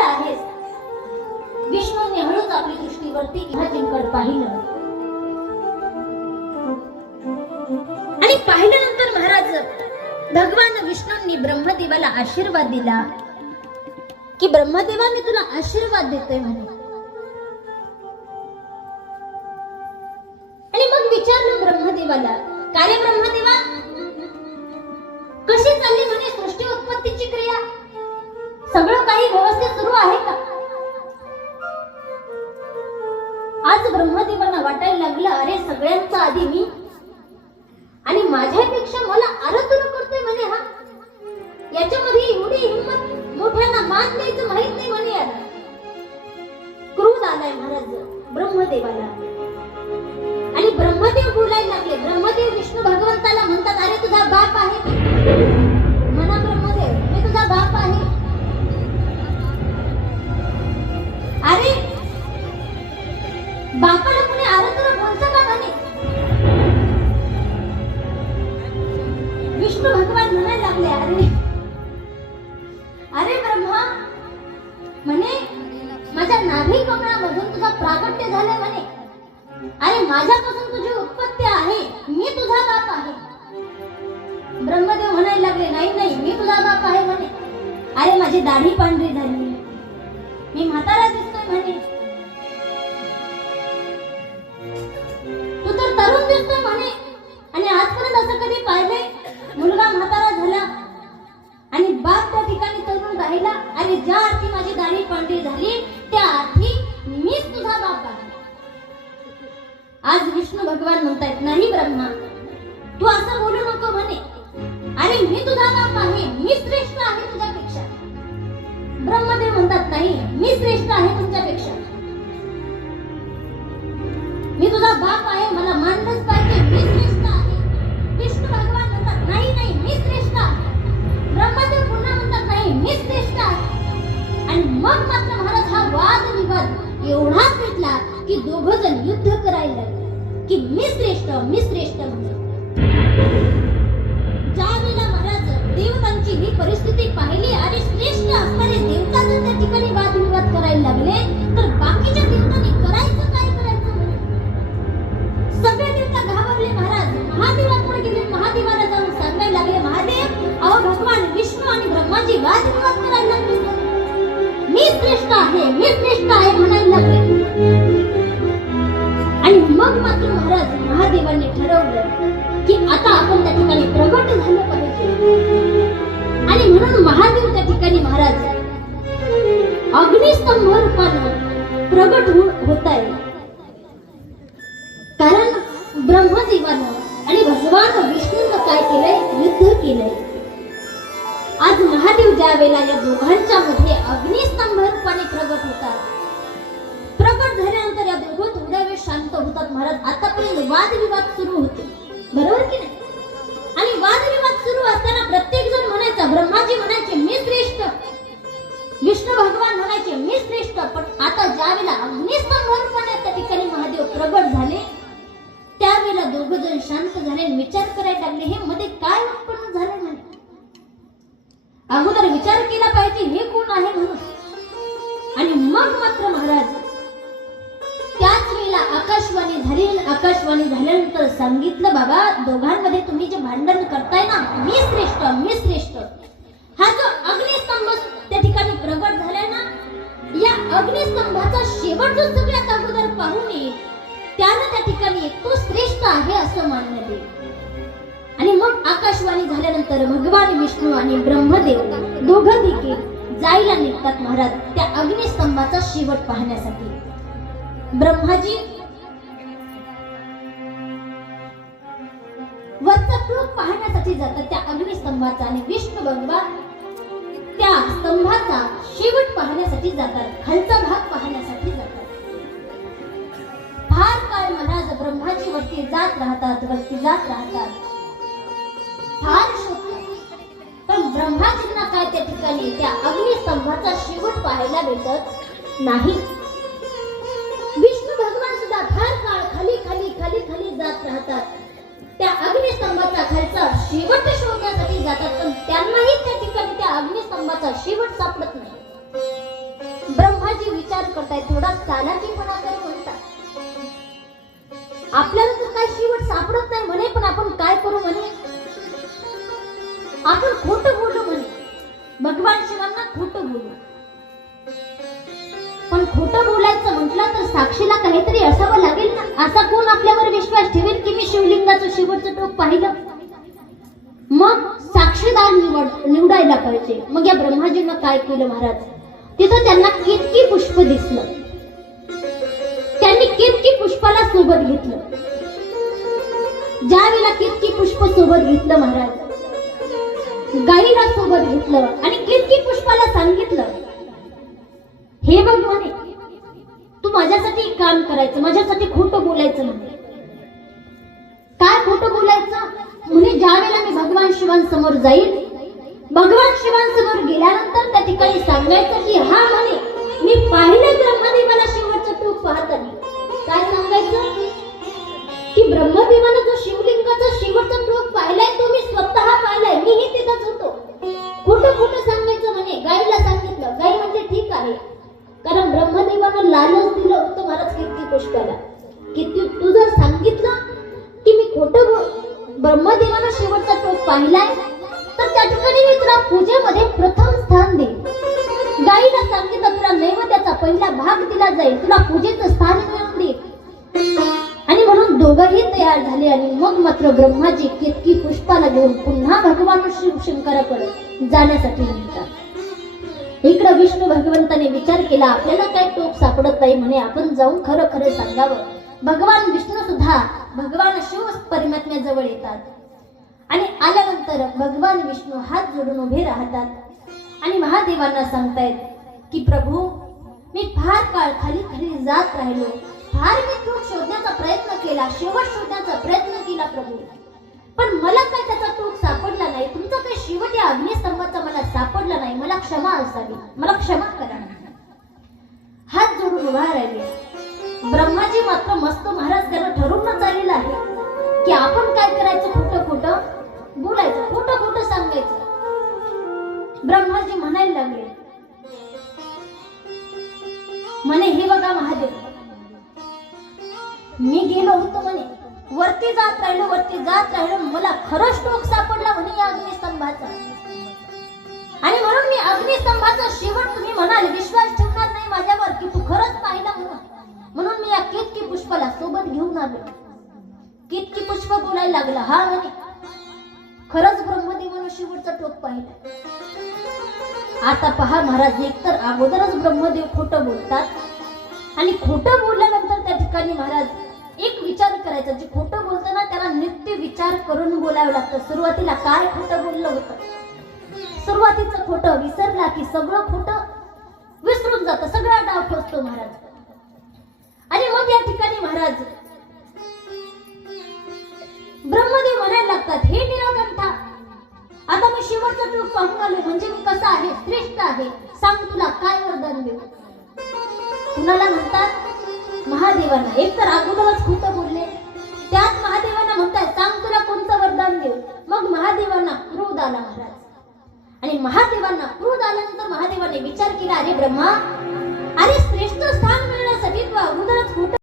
आहेस. विष्णूने हळूच आपली दृष्टीवरती जिंकड पाहिलं आणि पाहिल्यानंतर महाराज भगवान विष्णूंनी ब्रह्मदेवाला आशीर्वाद दिला की ब्रह्मदेवा मी तुला आशीर्वाद देतोय म्हणे. आणि मग विचारलं ब्रह्मदेवाला, काय रे ब्रह्मदेवा, कशी चालली म्हणे सृष्टी उत्पत्तीची क्रिया? सगळं काही व्यवस्थित सुरू आहे का? आज ब्रह्मदेवांना वाटायला लागलं, अरे सगळ्यांचा आधी मी आणि माझ्यापेक्षा मला आराधना करतोय म्हणे हा. याच्यामध्ये एवढी हिंमत, मोठ्यांना मान द्यायचं माहित नाही म्हणे याला. क्रोध आलाय महाराज ब्रह्मदेवाला आणि ब्रह्मदेव बोलायला लागले. ब्रह्मदेव विष्णू भगवंताला म्हणतात, अरे तुझा बाप आहे म्हणा ब्रह्मदेव, मी तुझा बाप आहे. अरे बापाला कोणी आराधना बोलतं का म्हणे? विष्णू भगवान म्हणायला लागले, अरे ब्रह्मा म्हणे माझ्या नाभी कमळामधून तुझा प्राकट्य झालं म्हणे. अरे माझ्यापासून तुझी उत्पत्ती आहे, मी तुझा बाप आहे. ब्रह्मदेव म्हणायला लागले, नाही नाही मी तुझा बाप आहे म्हणे. अरे माझी दाढी पांढरी झाली, मी म्हातारा दिसतोय म्हणे, तू तर तरुण दिसतोय म्हणे. आणि आजपर्यंत असं कधी पाहिलंय मुलगा म्हातारा झाला आणि बाप त्या ठिकाणी तरुण राहिला? अरे ज्या अर्थी माझी दाढी पांढरी झाली त्या अर्थी मीच तुझा बाप आहे. आज विष्णू भगवान म्हणतायत, नाही ब्रह्मा तू असं बोलू नको म्हणे. अरे मी तुझा बाप आहे, मी श्रेष्ठ आहे तुझ्यापेक्षा. ब्रह्मदेव म्हणतात, नाही मी श्रेष्ठ आहे तुमच्यापेक्षा, मी तुझा बाप आहे, मला मानलंच पाहिजे, मी श्रेष्ठ आहे. विष्णू भगवान म्हणतात, नाही नाही मी श्रेष्ठ आहे. ब्रह्मदेव पुन्हा म्हणतात, नाही मी श्रेष्ठ आहे. आणि मग मात्र महाराज हा वाद विवाद एवढा पेटला की दोघं जण युद्ध करायला लागले की मी श्रेष्ठ म्हणून. ज्यावेळेला महाराज देवतांची ही परिस्थिती पाहिली आणि श्रेष्ठ असणारे देवता जर त्या ठिकाणी वादविवाद करायला लागले तर बाकीच्या देवतांनी करायचं काय करायचं? सगळे देवता घाबरले. महाराज महादेवाकडे गेले, महादेवाला जाऊन सांगायला लागले, महादेव अहो भगवान विष्णू आणि ब्रह्माजी वादविवाद करायला लागले, मी श्रेष्ठ आहे म्हणायला लागले. आणि मग मात्र महाराज महादेवांनी ठरवलं की आता आपण त्या ठिकाणी प्रगट झालं पाहिजे. आणि म्हणून महादेव त्या ठिकाणी महाराज अग्निस्तंभ रूपानं प्रगट होत आहे. कारण ब्रह्मदेवानं आणि भगवान विष्णूनं काय केलंय? युद्ध केलंय. आज महादेव ज्या वेळेला या दोघांच्या मध्ये अग्निस्तंभ रूपाने प्रगट होतात, प्रगट झाल्यानंतर या दोघं थोड्या वेळ शांत होतात. महाराज आतापर्यंत वादविवाद सुरू होते, बरोबर की नाही? आणि वादविवाद सुरू असताना प्रत्येक जण म्हणायचा, ब्रह्माजी म्हणायचे मी श्रेष्ठ, विष्णू भगवान म्हणायचे मी श्रेष्ठ. पण आता ज्या वेळेला अग्निस्तंभ रूपाने त्या ठिकाणी महादेव प्रगट झाले त्यावेळेला दोघं जण शांत झाले, विचार करायला लागले, हे मध्ये काय उत्पन्न झालं म्हणे. अगोदर विचार केला पाहिजे हे कोण आहे म्हणून. आणि मग मात्र महाराज त्याच वेळेला आकाशवाणी झाल्यानंतर सांगितलं, बाबा दोघांमध्ये तुम्ही जे भांडण करताय ना, मी श्रेष्ठ. हा जो अग्निस्तंभ त्या ठिकाणी प्रगट झालाय ना, या अग्निस्तंभाचा शेवट जो सगळ्यात अगोदर पाहून येईल त्यानं त्या ठिकाणी तो श्रेष्ठ आहे असं मानण्यात येईल. आणि मग आकाशवाणी झाल्यानंतर भगवान विष्णू आणि ब्रह्मदेव दोघं देखील जायला निघतात महाराज त्या अग्निस्तंभाचा शेवट पाहण्यासाठी. ब्रह्माजी वरचा टोक पाहण्यासाठी जातात त्या अग्निस्तंभाचा आणि विष्णू भगवान त्या स्तंभाचा शेवट पाहण्यासाठी जातात, खालचा भाग पाहण्यासाठी जातात. फार काळ महाराज ब्रह्माजी वरती जात राहतात. फार शोधतात, पण ब्रह्माजींना काय त्या ठिकाणी त्या अग्निस्तंभाचा शेवट पाहायला भेटत नाही. विष्णू भगवान सुद्धा फार काळ खाली जात राहतात, त्या अग्निस्तंभाचा खालचा शेवट शोधण्यासाठी जातात, पण त्यांनाही त्या ठिकाणी त्या अग्निस्तंभाचा शेवट सापडत नाही. विचार करताय, थोडा चालाकीपणा कर म्हणतात. आपल्याला तर काय शेवट सापडत नाही म्हणे, पण आपण काय करू म्हणे, आपण खोटं बोलू म्हणे, भगवान शिवांना खोटं बोलू. पण खोटं बोलायचं म्हटलं तर साक्षीला काहीतरी असावं लागेल ना. असा कोण आपल्यावर विश्वास ठेवेल की मी शिवलिंगाचं शेवटचं टोक पाहिलं. मग साक्षीदार निवडायला पाहिजे. मग या ब्रह्माजीनं काय केलं महाराज, तिथं त्यांना केतकी पुष्प दिसलं. त्यांनी केतकी पुष्पाला सोबत घेतलं. ज्या वेळेला केतकी पुष्प सोबत घेतलं महाराज, गाईला सोबत घेतलं आणि केतकी पुष्पाला सांगितलं, हे बघ म्हणे, तू माझ्यासाठी काम करायचं, माझ्यासाठी खोटं बोलायचं म्हणे. काय खोटं बोलायचं म्हणे, ज्या वेळेला मी भगवान शिवांसमोर जाईल, भगवान शिवांसमोर गेल्यानंतर त्या ठिकाणी सांगायचं की हा म्हणे मी पाहिलं ब्रह्मदेवाला शेवटचं टोक पाहताना. काय सांगायचं की ब्रह्मदेवानं जो शिवलिंगाचा शेवटचा टोक पाहिलाय तो मी स्वतः पाहिलाय, मीही तिथंच होतो. खोटं खोटं सांगायचं म्हणे. गाईला सांगितलं. गाई म्हणजे ठीक आहे, कारण ब्रह्मदेवानं लालच दिलं होतं महाराज केतकी पुष्पाला की तू जर सांगितलं की मी खोटं ब्रह्मदेवानं शेवटचा टोक पाहिलाय तर त्या ठिकाणी मी तुला पूजेमध्ये प्रथम स्थान देईन. गाईला सांगितलं तुला नैवेद्याचा पहिला भाग दिला जाईल, तुला पूजेचं स्थान मिळवून देईल. आणि म्हणून दोघंही तयार झाले आणि मग मात्र ब्रह्माजी केतकी पुष्पाला घेऊन पुन्हा भगवान शिव शंकराकडे जाण्यासाठी निघतात. इकडे विष्णू भगवंताने विचार केला, आपल्याला काही टोक सापडत नाही म्हणे, आपण जाऊन खरं खरं सांगावं. भगवान विष्णू सुद्धा भगवान शिव परमात्म्याजवळ येतात आणि आल्यानंतर भगवान विष्णू हात जोडून उभे राहतात आणि महादेवांना सांगतायत की प्रभू, मी फार काळ खाली खाली जात राहिलो, फार मी टोक शोधण्याचा प्रयत्न केला, शेवट शोधण्याचा प्रयत्न केला प्रभू, पण मला काय त्याचा टोक सापडला नाही. तुमचा काही शेवट या अग्निस्तंभाचा मला सापडला नाही, मला क्षमा असावी, मला क्षमा करा. हात जोडून उभा राहिले. ब्रह्माजी मात्र मस्त महाराज त्याला ठरवूनच आलेलं आहे की आपण काय करायचं, खोटं खोटं बोलायचं, खोटं खोटं सांगायचं. ब्रह्माजी म्हणायला लागले म्हणे, हे बघा महादेव, मी गेलो होतो म्हणे, वरती जात राहिलो, मला खरंच टोक सापडला म्हणे या अग्निस्तंभाचा. आणि म्हणून मी अग्निस्तंभाचा शेवट, तुम्ही म्हणाल विश्वास ठेवणार नाही माझ्यावर की तू खरंच पाहिला म्हणून मी या केतकी पुष्पाला सोबत घेऊन आलो. केतकी पुष्प बोलायला लागला, हा म्हणे खरंच ब्रह्मदेवानं शेवटचा टोक पाहिला. आता पहा महाराज, एकतर अगोदरच ब्रह्मदेव खोटं बोलतात आणि खोटं बोलल्यानंतर त्या ठिकाणी महाराज एक विचार करायचा, जे खोटं बोलताना त्याला नित्य विचार करून बोलावं लागतं. सुरुवातीला काय खोटं बोललं होतं, सुरुवातीचं खोटं विसरला की सगळं खोटं विसरून जातं, सगळा डाव ठोसतो महाराज. आणि मग या ठिकाणी महाराज ब्रह्मदेव म्हणायला लागतात, हे नीलकंठा, आता मी शेवटचा टोक पाहून आलो, म्हणजे मी कसा आहे, श्रेष्ठ आहे, सांग तुला काय वरदान देऊ. कुणाला म्हणतात, महादेवांना. एक तर अगोदरच खोटं बोलले, त्यात महादेवांना म्हणतात सांग तुला कोणतं वरदान देऊ. मग महादेवांना क्रोध आला महाराज. आणि महादेवांना क्रोध आल्यानंतर महादेवाने विचार केला, अरे ब्रह्मा, अरे श्रेष्ठ स्थान मिळण्यासाठी तू अगोदर